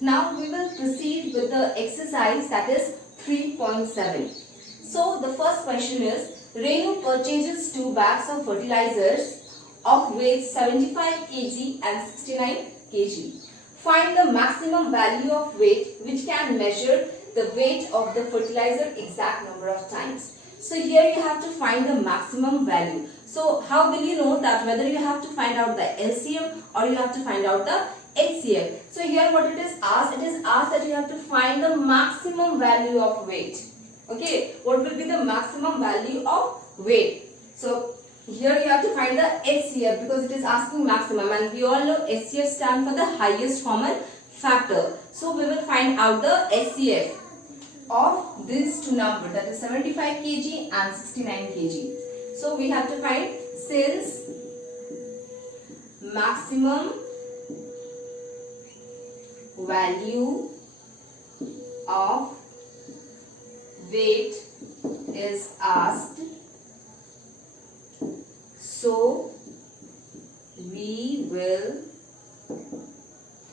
Now we will proceed with the exercise, that is 3.7. So the first question is, Renu purchases 2 bags of fertilizers of weight 75 kg and 69 kg. Find the maximum value of weight which can measure the weight of the fertilizer exact number of times. So here you have to find the maximum value. So how will you know that whether you have to find out the LCM or you have to find out the HCF? So here what it is asked that you have to find the maximum value of weight. Okay, what will be the maximum value of weight? So here you have to find the HCF because it is asking maximum, and we all know HCF stands for the highest common factor. So we will find out the HCF of these two numbers, that is 75 kg and 69 kg. So we have to find, since maximum value of weight is asked, so we will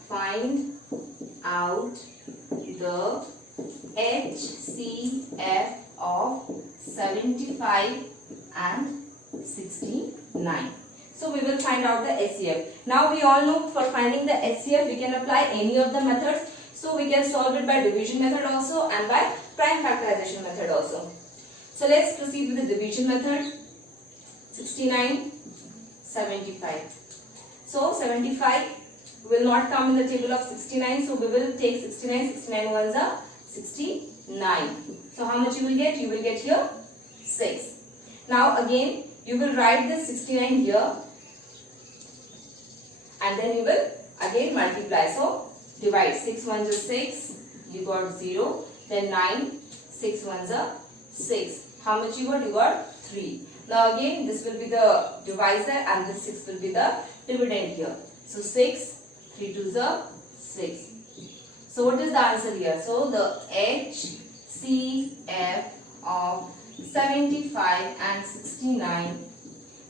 find out the HCF of 75 and 69. So we will find out the HCF. Now we all know for finding the HCF we can apply any of the methods. So we can solve it by division method also and by prime factorization method also. So let's proceed with the division method. 69, 75. So 75 will not come in the table of 69. So we will take 69. 69 ones are 69. So how much you will get? You will get here 6. Now again you will write this 69 here and then you will again multiply. So divide. 6 ones are 6. You got 0. Then 9. 6 ones are 6. How much you got? You got 3. Now again this will be the divisor and this 6 will be the dividend here. So 6. 3 2s are 6. So what is the answer here? So the HCF of 75 and 69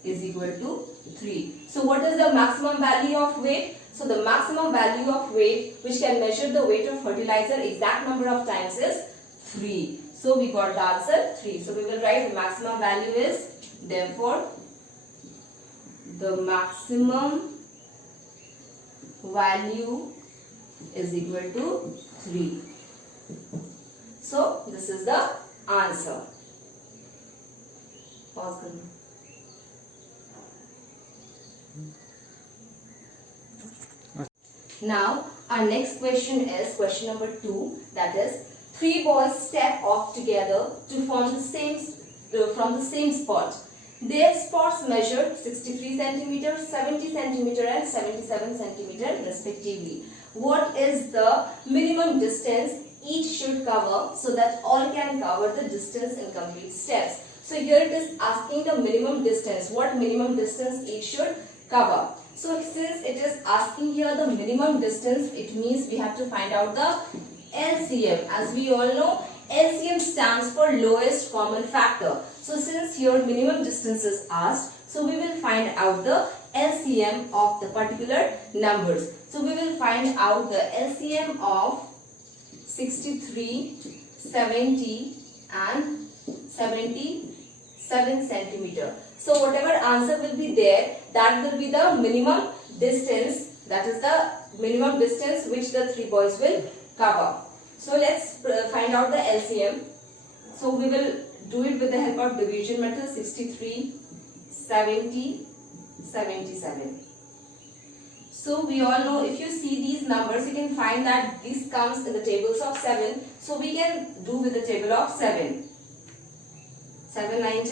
is equal to 3. So what is the maximum value of weight? So the maximum value of weight which can measure the weight of fertilizer exact number of times is 3. So we got the answer 3. So we will write the maximum value is, therefore the maximum value is equal to 3. So this is the answer. Pause करो. Now our next question is question number 2, that is 3 balls step off together to form the same from the same spot. Their spots measure 63 cm, 70 cm and 77 cm respectively. What is the minimum distance each should cover so that all can cover the distance in complete steps? So here it is asking the minimum distance. What minimum distance each should cover? So since it is asking here the minimum distance, it means we have to find out the LCM. As we all know, LCM stands for lowest common factor. So since here minimum distance is asked, so we will find out the LCM of the particular numbers. So we will find out the LCM of 63, 70 and 77 centimeter. So whatever answer will be there, that will be the minimum distance, that is the minimum distance which the 3 boys will cover. So let's find out the LCM. So we will do it with the help of division method. 63, 70, 77. So we all know, if you see these numbers, you can find that this comes in the tables of 7. So we can do with the table of 7. 7 9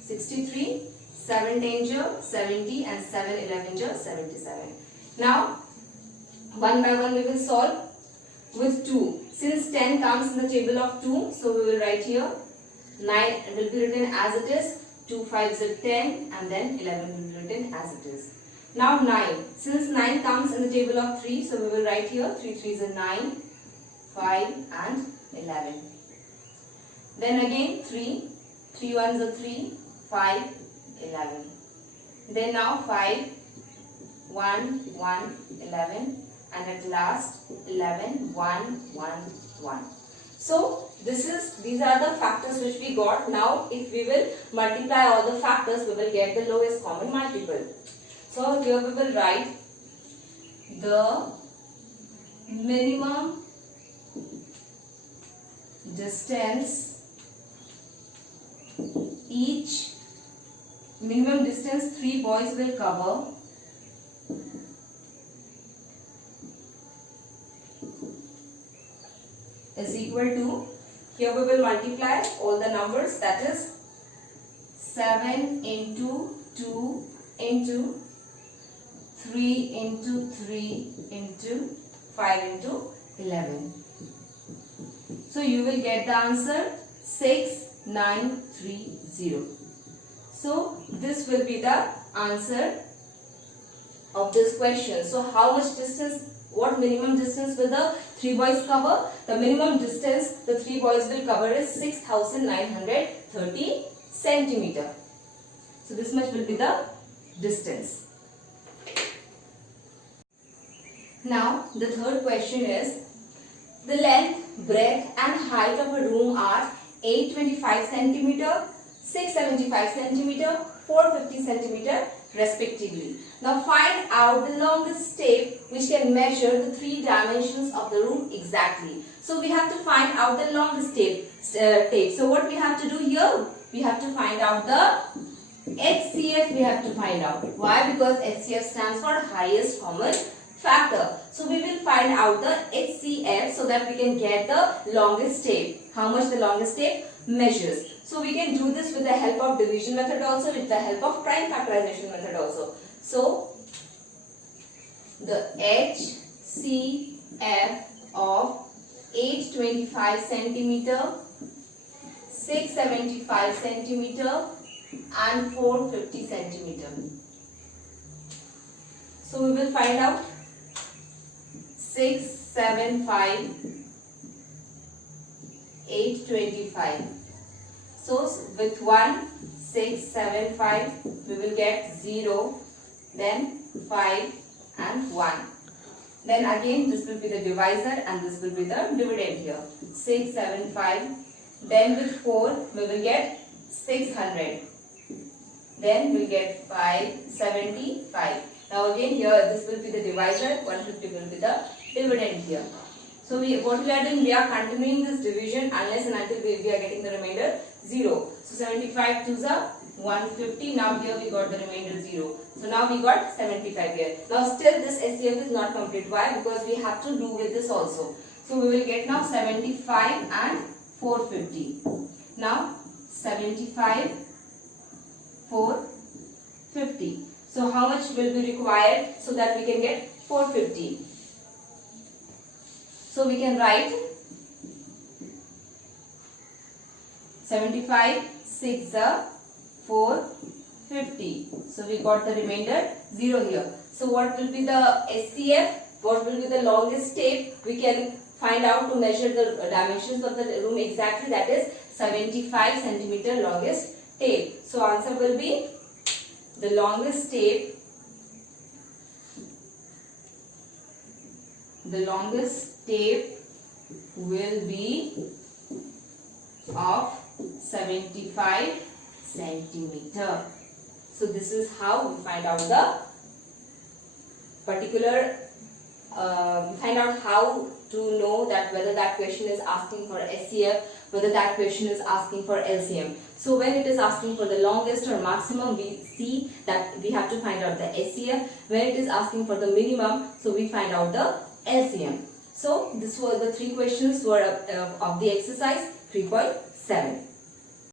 63, 7 10 70 and 7 11 77. Now one by one we will solve with 2. Since 10 comes in the table of 2, so we will write here 9 will be written as it is, 2 5s are 10 and then 11 will be written as it is. Now 9. Since 9 comes in the table of 3, so we will write here 3 3s are 9, 5 and 11. Then again 3, 3 1s are 3, 5, 11. Then now 5, 1, 1, 11 and at last 11, 1, 1, 1. So these are the factors which we got. Now if we will multiply all the factors, we will get the lowest common multiple. So here we will write the minimum distance minimum distance 3 boys will cover is equal to, here we will multiply all the numbers, that is 7 into 2 into 3 into 3 into 5 into 11. So you will get the answer 6930. So this will be the answer of this question. So how much distance, what minimum distance will the 3 boys cover? The minimum distance the 3 boys will cover is 6930 centimeter. So this much will be the distance. Now the third question is, the length, breadth and height of a room are 825 centimeter, 675 centimeter, 450 centimeter respectively. Now find out the longest tape which can measure the 3 dimensions of the room exactly. So we have to find out the longest tape. So what we have to do here? We have to find out the HCF. We have to find out. Why? Because HCF stands for highest common factor. So we will find out the HCF so that we can get the longest tape. How much the longest tape measures. So we can do this with the help of division method also, with the help of prime factorization method also. So the HCF of 825 centimeter, 675 centimeter and 450 centimeter. So we will find out 675, 825. So with 1, 6, 7, 5, we will get 0, then 5 and 1. Then again this will be the divisor and this will be the dividend here. 6, 7, 5. Then with 4 we will get 600. Then we will get 575. Now again here this will be the divisor, 150 will be the dividend here. So what we are doing, we are continuing this division unless and until we are getting the remainder 0. So 75 to the 150. Now here we got the remainder 0. So now we got 75 here. Now still this SCF is not complete. Why? Because we have to do with this also. So we will get now 75 and 450. Now 75, 450. So how much will be required so that we can get 450? So we can write 75, 6, 450. So we got the remainder 0 here. So what will be the SCF? What will be the longest tape? We can find out to measure the dimensions of the room exactly, that is 75 centimeter longest tape. So answer will be the longest tape. The longest tape will be of 75 centimeter. So this is how we find out the particular, find out how to know that whether that question is asking for SCF, whether that question is asking for LCM. So when it is asking for the longest or maximum, we see that we have to find out the SCF. When it is asking for the minimum, so we find out the LCM. So this were the 3 questions were of the exercise 3.7.